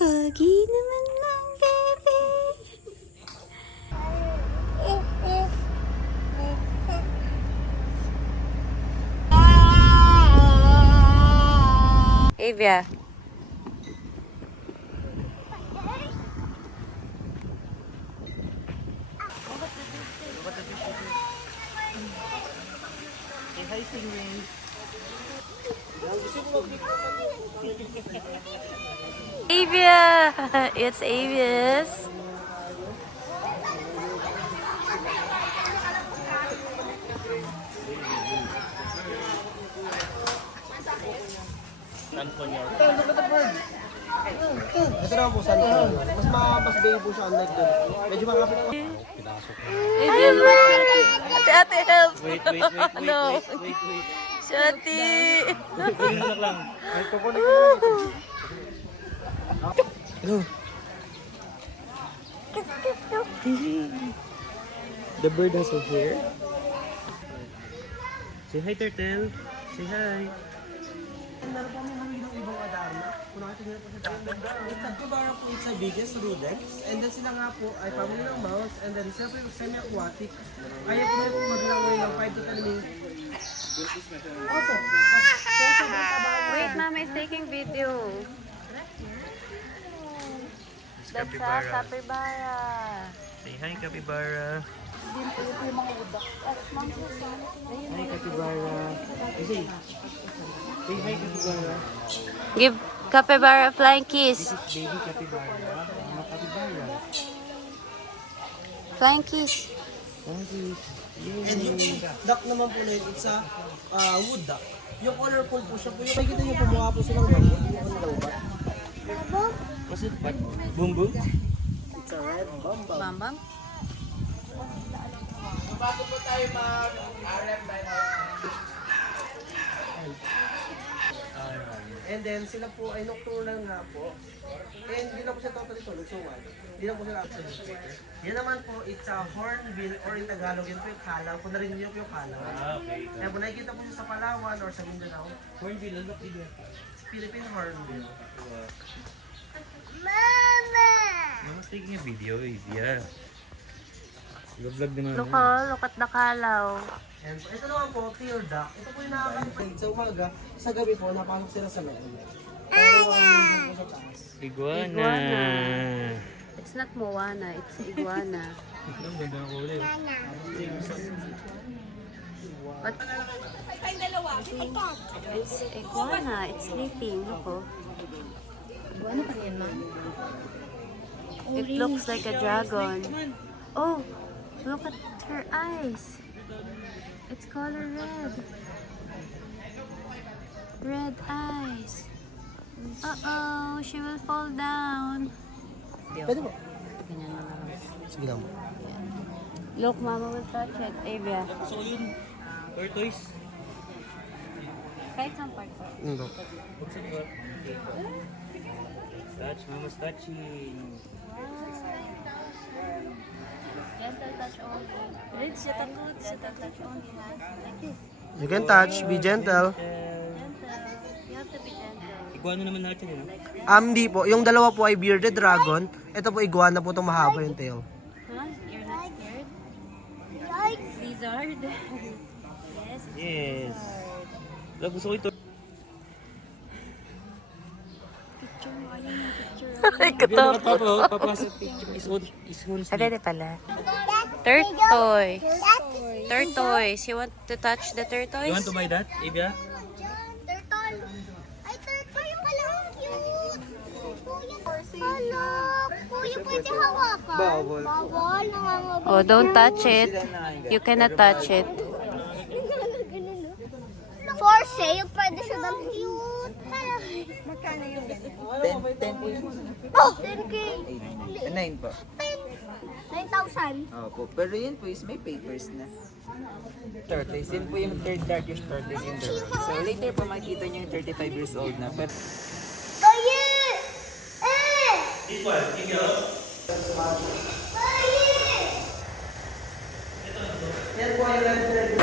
Pogi naman ng bebe. Avia. Avia! It's Avius. Ito naman po, saan po? Mas baby po siya unlike doon. Medyo makapit ako. Ate, help! Wait. No. Shati! Wait lang. Ito po na ito. Hello. The bird has a hair. Say hi, turtle. Say hi. Meron po kami nahuli ng ibang adarna. Kung nakita nyo po sa dati. It's a Kubara po, it's a biggest rodents. And then sila nga po ay family ng mouse. And then sila po yung semi-aquatic. Kaya po yung maglang ngayon ng 5 to 10 minutes. Opo. Wait, Mama is taking video. That's a capybara. Say hi, capybara. Hi, capybara. Say hi, capybara. Give capybara a flying kiss. Baby capybara. Mga capybara. Flying kiss. And yung duck naman po na yun, it's a wood duck. Yung colorful po siya po. Yung makikita nyo po mukha po silang bamboo. Yung ano daw ba? What's it? What? Boom boom? It's a red bamboo. Mambang? Bago po tayo mag-RM by And then sila po ay nocturnal nga po. And hindi na po siya totally tulog, so what? Hindi na po sila actually. Yan naman po, it's a hornbill or in Tagalog, yun po yung kalaw. Kung narinig niyo po yung kalaw. Okay. Kaya kung nakikita po siya sa Palawan or sa Mindanao, Hornbill, look dito. Philippine hornbill. Mama's taking a video, yeah. Vlog naman. Look at the kalaw. And ito naman po, tear duck. Ito po yung nakakalimutan. Sa umaga, sa gabi po, napasok sila sa loob. Pero ang po sa taas. Iguana. It's not Moana, it's iguana. Ang ganda ng kulay. But it's iguana, it's sleeping. Ako. Iguana pa rin, Ma'am? It looks like a dragon. Oh, look at her eyes. It's color red. Red eyes. Uh-oh, she will fall down. Pwede po. Sige lang. Look, Mama will touch it. Avia. So yun, tortoise. Kahit saan part. Hindi. What's it what? Touch, mama's touching. Gentle touch only. Red siya takot. Gentle touch only. Like this. You can touch, be gentle. Gentle. You have to be gentle. Iguana naman natin, no? Hindi po. Yung dalawa po ay bearded dragon. Ito po iguana po itong mahaba yung tail. Huh? You're not scared? Like lizard. Yes. Yes. Look, gusto ko ito. Picture mo. Ayun yung picture. Papasok picture is on Pwede pala. Tortoise. Tortoise. You want to touch the tortoise? You want to buy that, Evia? Turtle. Ay, turtle yung kalang cute. Hala. Kuya, pwede hawakan. Bawal. Bawal. Nangangabay. Oh, don't touch it. You cannot touch it. For sale, pwede siya ng cute. Magkano yung ganyan? 10 po yun. Oh! 10K! 9 po. 9,000. Opo. Pero yun po is may papers na. Tortoise. Yun po yung third darkest tortoise in the world. So later po makikita nyo yung 35 years old na. Pero Baye! Eh! This one, give you. Baye! Yan po yung red thread.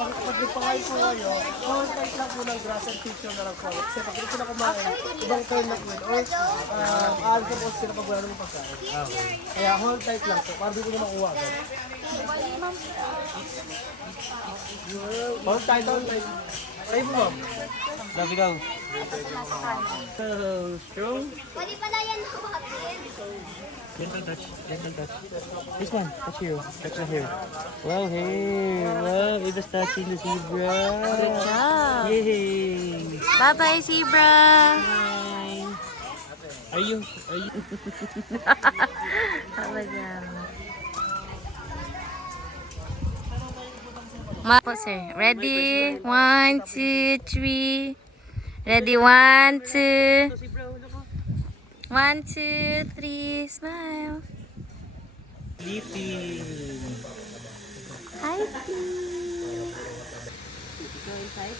Pag nagpangay po kayo, hold tight lang po ng grass and picture na lang po. Kasi pag hindi sila kumain, ibang turn na po yun. Or aalsa po sila pag wala naman pagkain. Kaya hold tight lang po, para di ko na makuha agad. Hold tight, hold tight. Try mo, ma'am. Love go. So strong. Pwede pala yan hawakin. Gentle touch. Gentle touch. This one. Touch here. Touch the hair. Wow, hair. Wow, Eva's touching the zebra. Good job. Yay. Bye-bye, zebra. Hi. Are you? Bye-bye, Jam. Po, sir. Ready? 1, 2, 3. Ready? 1, 2. 1, 2, 3. Smile. Sleeping. Hi, P. Go inside.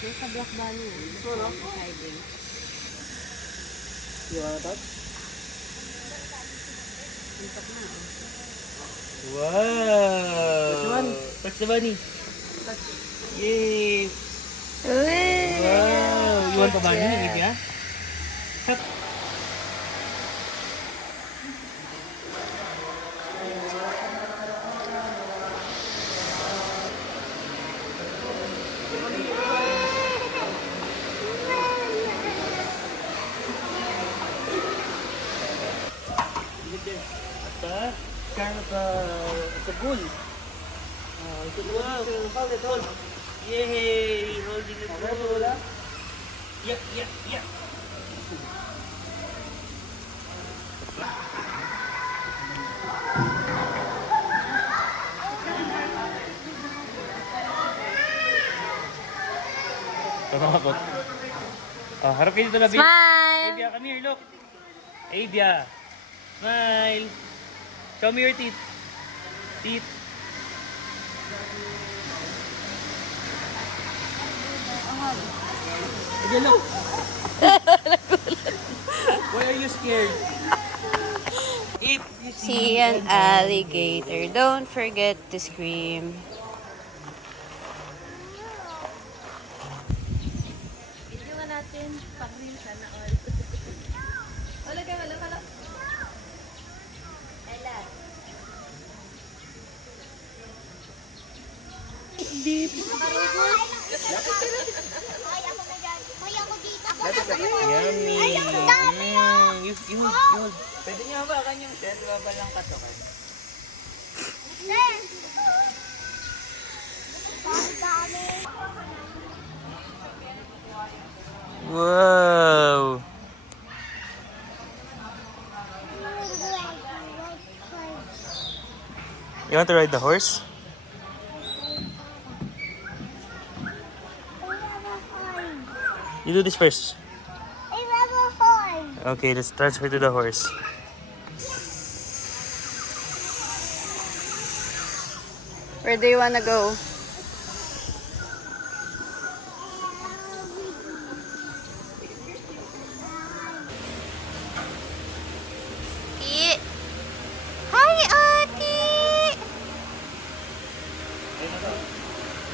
There's a black bunny. Hiding. You wanna touch? Wow. Touch the bunny. Yay. Wow. You want the bunny, Evia? Kind of it's a bull. Wow. Hold it, hold. Yay. Holding the bull. Yeah, yeah, yeah. Tumakot. Oh, harap kayo dito, Labi. Smile. Avia, come here, look. Avia. Smile. Show me your teeth. Teeth. Again, look. Why are you scared? Eat. See an alligator. Don't forget to scream. Video natin pag-reel sana all. Wala kayo, wala ka. Ella. Beep. Ay, ako na dyan. Ay, ako dito. Ako na. Yummy. Ay, ako dami. You hold. pwede nyo hawakan yung shell. Baba lang katukan. Nen. Ang dami. Wow. You want to ride the horse? You do this first. Okay, let's transfer to the horse. Where do you wanna go? Hi, Ate!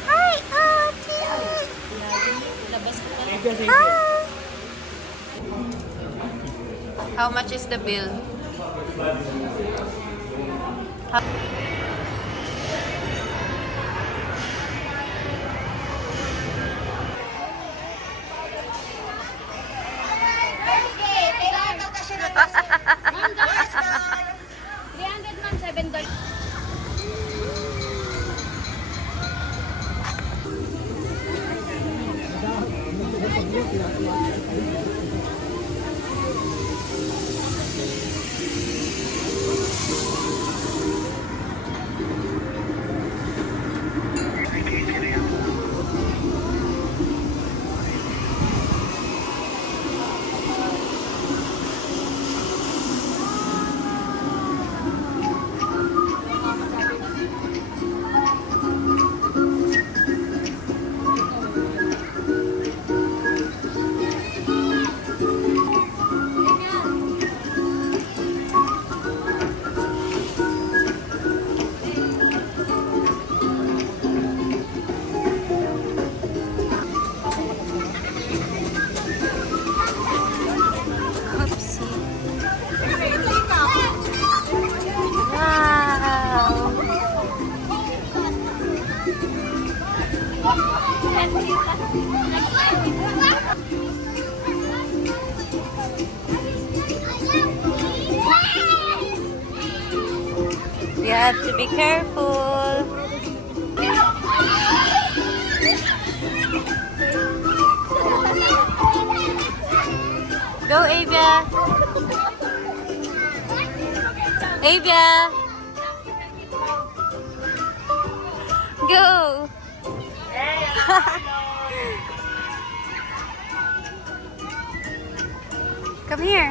Hi, Ate! How much is the bill? You have to be careful. Go, Avia. Avia. Go. Come here.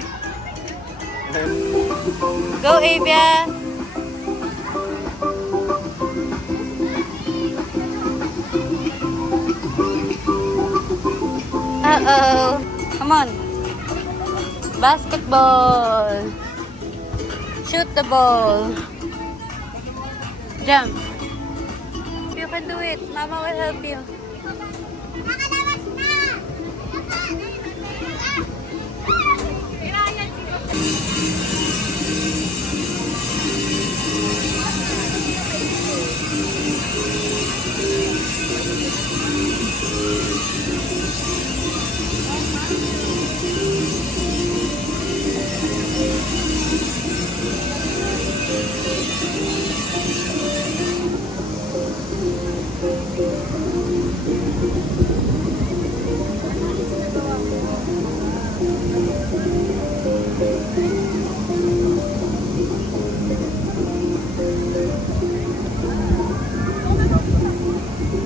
Go, Avia. Uh-oh. Come on. Basketball. Shoot the ball. Jump. You can do it. Mama will help you.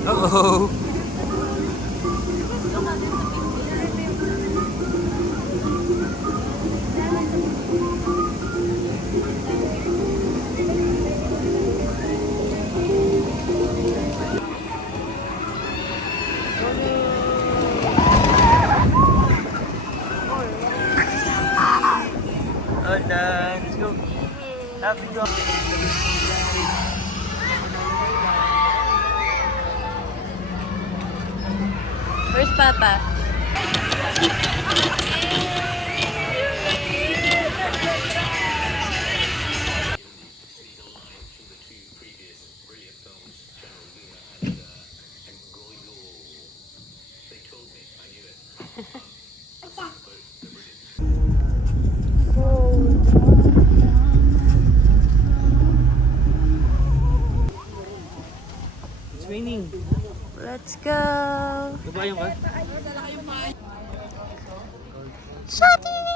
Uh-oh. All done. Let's go. Happy go. Where's Papa? It's raining. Let's go. Babayong ka? Shotty!